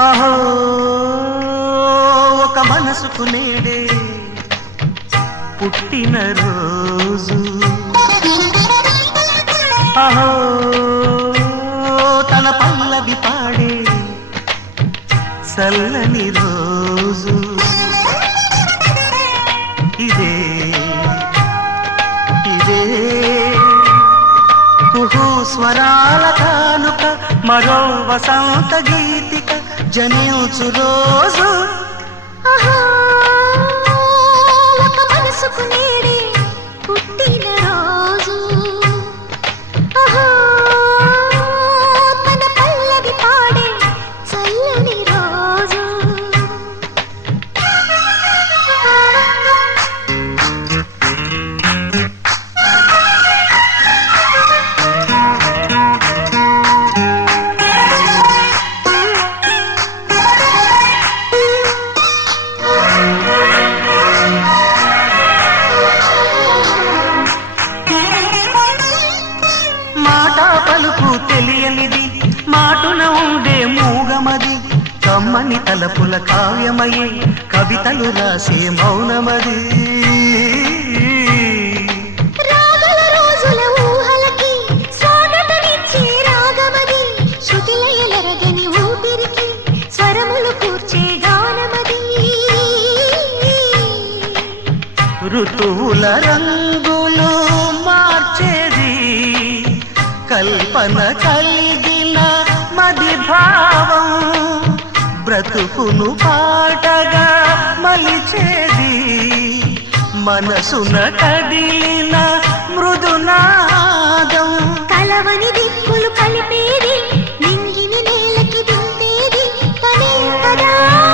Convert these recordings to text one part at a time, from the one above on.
అహో ఒక మనసుకు నేడే పుట్టిన రోజు అహో తన పల్లవి పాడే చల్లని రోజు ఇదే ఇదే కుహు స్వరాల కానుక మరో వసంత గీతిక జనించు రోజు ఒక మనసుకు నేడే పుట్టిన రోజు తన పల్లవి పాడే చల్లని రోజు తెలియనిది మాటున ఉండే మూగమది కమ్మని తలపుల కావ్యమయే కవితలు రాసే మౌనమది రాగల రోజుల ఊహలకి స్వాగతమిచ్చే రాగమది శృతిలయలరగని ఊపిరికి స్వరములు కూర్చే గానమది ఋతువుల రంగులు మార్చేది కల్పన కలిగిన మది భావం బ్రతుకును పాటగా మలిచేది మనసున కదిలిన మృదునాదం కలవని దిక్కులు కలిపేది నింగిని నేలకి దింపేది తనే కదా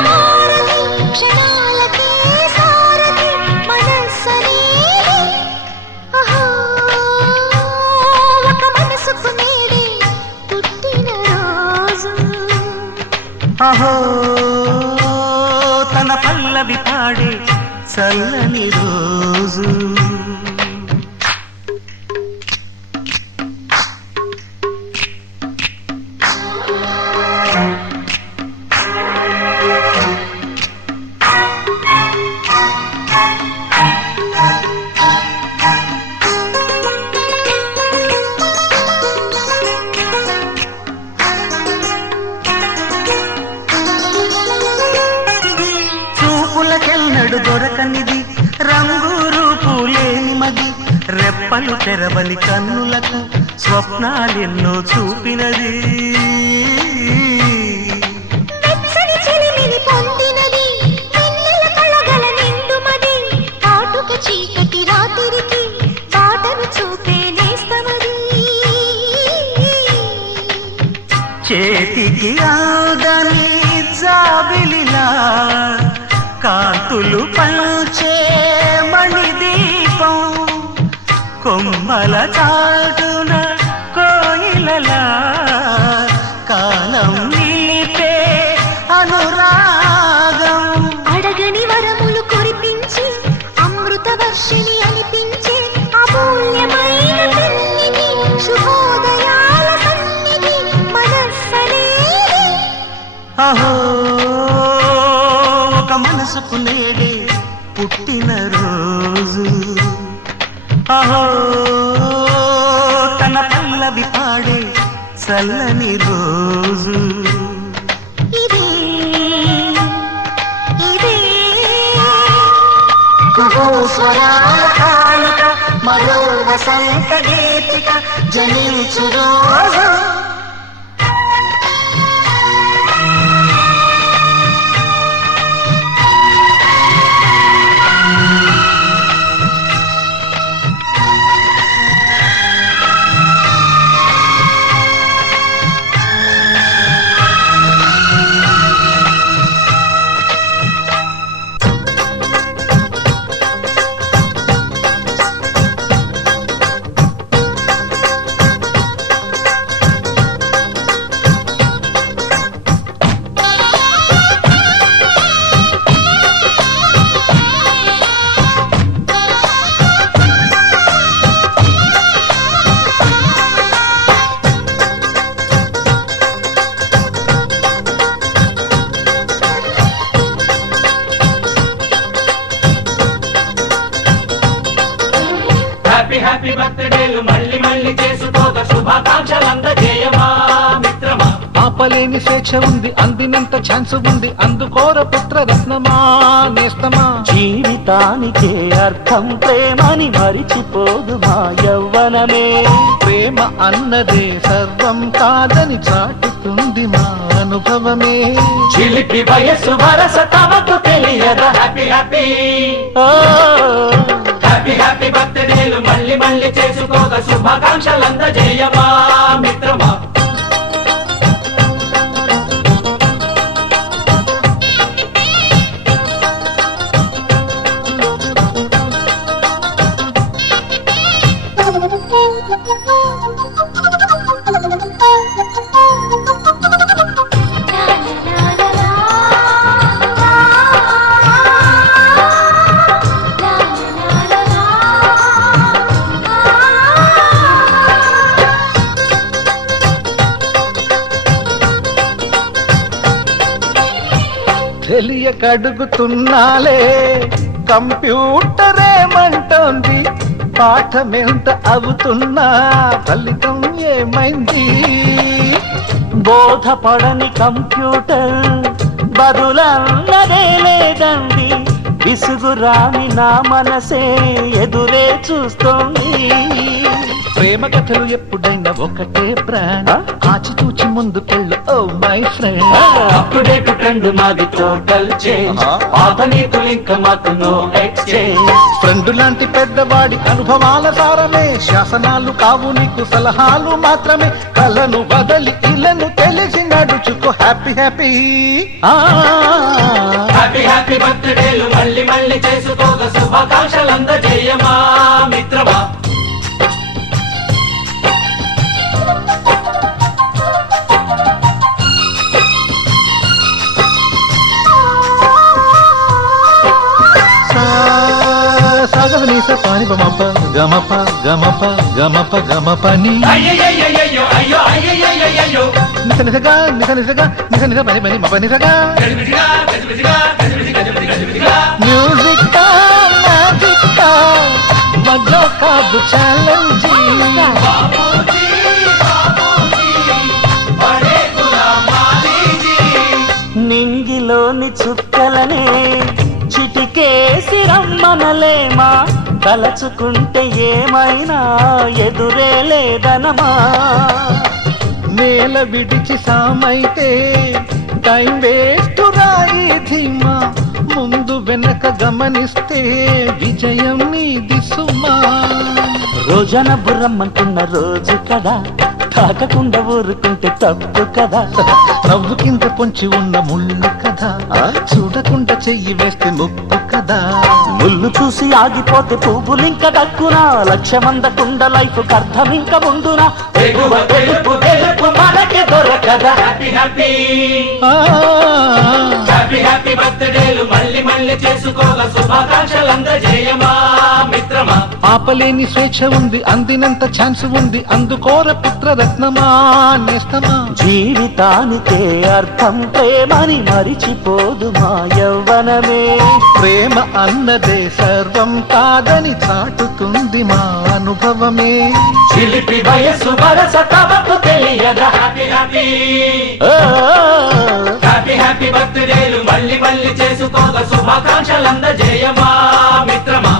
మారది క్షణాలకే సారది మనస్సనేది ఒక మనసుకు నేడే పుట్టిన రోజు అహో తన పల్లవి పాడే చల్లని రోజు చూపులకెన్నడు దొరకనిది రంగు రూపు లేని మది రెప్పలు తెరవని కన్నులకు స్వప్నాలెన్నో చూపినది వెచ్చని చిలిమిని పొందినది వెన్నెల కళగల నిండుమది కాటుక చీకటి రాత్రికి బాటను చూపే నేస్తమది చేతికి ఆదని జాబిలిలా కాంతులు పంచే మణిదీపం కొమ్మల చాటున కోయిలలా కాలం నిలిపే అనురాగం అడగని వరములు కురిపించి అమృత వర్షిణి అనిపించే అమూల్యమైన పెన్నిధి శుభోదయాల సన్నిధి మనస్సనేది అహో ఒక మనసుకు నేడే పుట్టిన రోజు అహో తన పల్లవి పాడే చల్లని రోజు ఇదే ఇదే కుహు స్వరాల కానుక మరో వసంత గీతిక జనించు రోజు బర్త్డేలు మళ్ళీ మళ్ళీ చేసుకోక శుభాకాంక్షలందజేయమా మిత్రమా. ఆపలేని స్వేచ్ఛ ఉంది, అందినంత ఛాన్స్ ఉంది, అందుకోర పుత్రరత్నమా నేస్తమా. జీవితానికే అర్థం ప్రేమని మరిచిపోదు మా యవ్వనమే. ప్రేమ అన్నదే సర్వం కాదని చాటుతుంది మా అనుభవమే. చిలిపి వయస్సు వరస తమకు తెలియదా. హ్యాపీ హ్యాపీ ఓ హ్యాపీ హ్యాపీ బర్త్డేలు మళ్ళీ మళ్ళీ చేసుకోక శుభాకాంక్షలందజేయమా మిత్రమా. తెలియకడుగుతున్నాలే కంప్యూటరేమంటోంది, పాఠమెంత అవుతున్నా ఫలితం ఏమైంది. బోధపడని కంప్యూటర్ బదులన్నదే లేదండి. విసుగురాని నా మనసే ఎదురే చూస్తోంది. ప్రేమ కథలు ఎప్పుడైనా ఒకటే బ్రాండ్, ఆచితూచి ముందుకెళ్ళు oh my friend. Update trend మాది టోటల్ చేంజ్, పాత నీతులు ఇంకా మాకు నో ఎక్స్చేంజ్. ఫ్రెండ్ లాంటి పెద్దవాడి అనుభవాల సారమే, శాసనాలు కావు నీకు సలహాలు మాత్రమే. కలను బదలి ఇలను తెలిసి నడుచుకో హ్యాపీ హ్యాపీ. హ్యాపీ హ్యాపీ బర్త్డేలు మళ్ళీ మళ్ళీ చేసుకోక శుభాకాంక్షలందజేయమా మిత్రమా. సాగవనీస పాని బమప గమప గమప గమప గమపని అయ్యయ్యయ్యయ్యో అయ్యో అయ్యయ్యయ్యో నిస నిసగా నిస నిసగా నిస నిస పని పని మప నిసగా. గజిబిజిగా గజిబిజిగా గజిబిజి గజిబిజి గజిబిజిగా. మ్యూజిక్ కా మ్యాజిక్ కా మజా కాదు ఛాలెంజీ. బాబూజీ బాబూజీ బడే గులాం వాలీజీ. నింగిలోని చుక్కలనే చిటికేసి రమ్మనలేమా. తలచుకుంటే ఏమైనా ఎదురే లేదనమా. నేల విడిచి సామైతే టైం వేస్ట్ రాయి ధీమా. ముందు వెనక గమనిస్తే విజయం నీది సుమా. రోజన బుర్రమ్మంటున్న రోజు కదా, తాకకుండా ఊరుకుంటే తప్పు కదా. నవ్వు కింద పొంచి ఉన్న ముళ్ళు కదా, చూడకుండా చెయ్యి వేస్తే ముప్పు కదా. ముళ్ళు చూసి ఆగిపోతే పువ్వులింక దక్కునా. లక్ష్యమందకుండా లైఫ్ అర్థం ఇంక ముందునా. తెగువ తెలుపు తెలుపు మనకి దొరకదా. హ్యాపీ హ్యాపీ ఆ, హ్యాపీ హ్యాపీ బర్త్డేలు మళ్ళీ మళ్ళీ చేసుకోక శుభాకాంక్షలందజేయమా మిత్రమా. ఆపలేని స్వేచ్ఛ ఉంది, అందినంత ఛాన్స్ ఉంది, అందుకోర పుత్రరత్నమా నేస్తమా. జీవితానికే అర్థం ప్రేమని మరిచిపోదు మా యవ్వనమే. ప్రేమ అన్నదే సర్వం కాదని చాటుతుంది మా అనుభవమే. చిలిపి వయస్సు వరస తమకు తెలియదా. హ్యాపీ హ్యాపీ ఓ హ్యాపీ హ్యాపీ బర్త్డేలు మళ్ళీ మళ్ళీ చేసుకోక శుభాకాంక్షలందజేయమా మిత్రమా.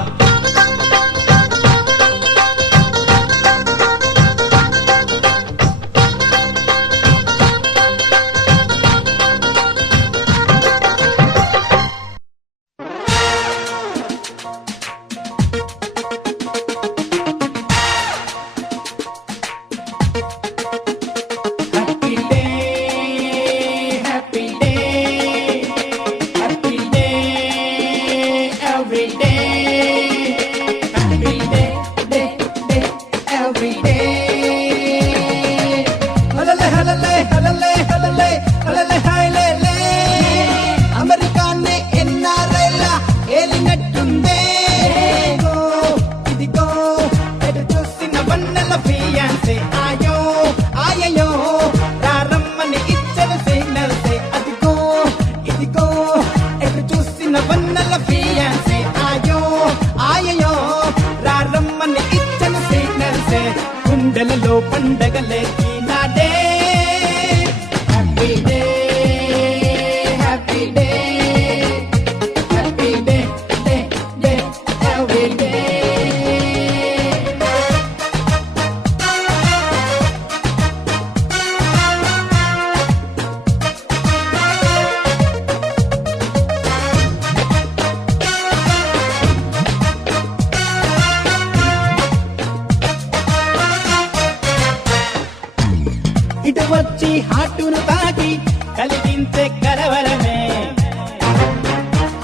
కలిగించే కలవరమే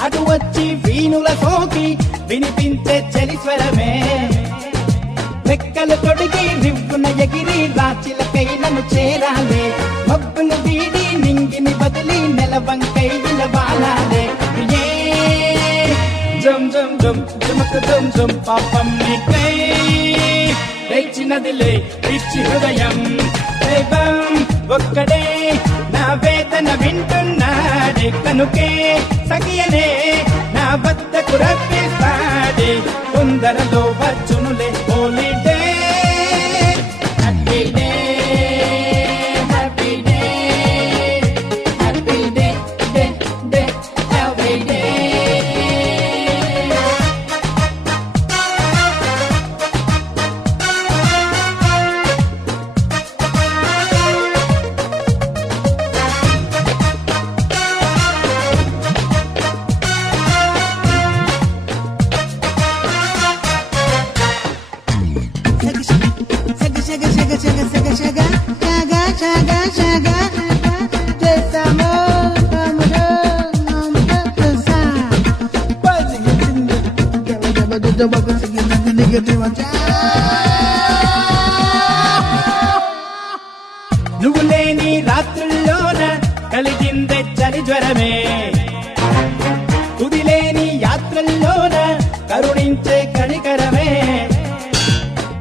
అటు వచ్చి వీణుల సోకి వినిపించే చలిస్వరమే రెక్కలు తొడిగి రివ్వున ఎగిరి రాచిలకై నన్ను చేరాలే మబ్బులు వీడి నింగిని బదిలి నెలవంకై విలవాలాలే ఏ జమ్ జమ్ జమ్ జమకు జమ్ జమ్ పాపం నీకై లేచినదిలే పిచ్చి హృదయం దైవం ఒక్కడే నా వేదన వింటున్నాడే కనుకే సఖియనే నా వద్దకు రప్పిస్తాడే తొందరలో వచ్చునులే holiday happy day happy day happy day day day happy day నువ్వు లేని రాత్రుల్లోన కలిగిందే చలి జ్వరమే తుదిలేని యాత్రల్లోన కరుణించే కణికరమే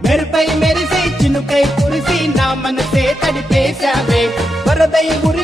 మెరుపై మెరిసే చినుకై కురిసి నా మనసే తడిపేశావే వరదై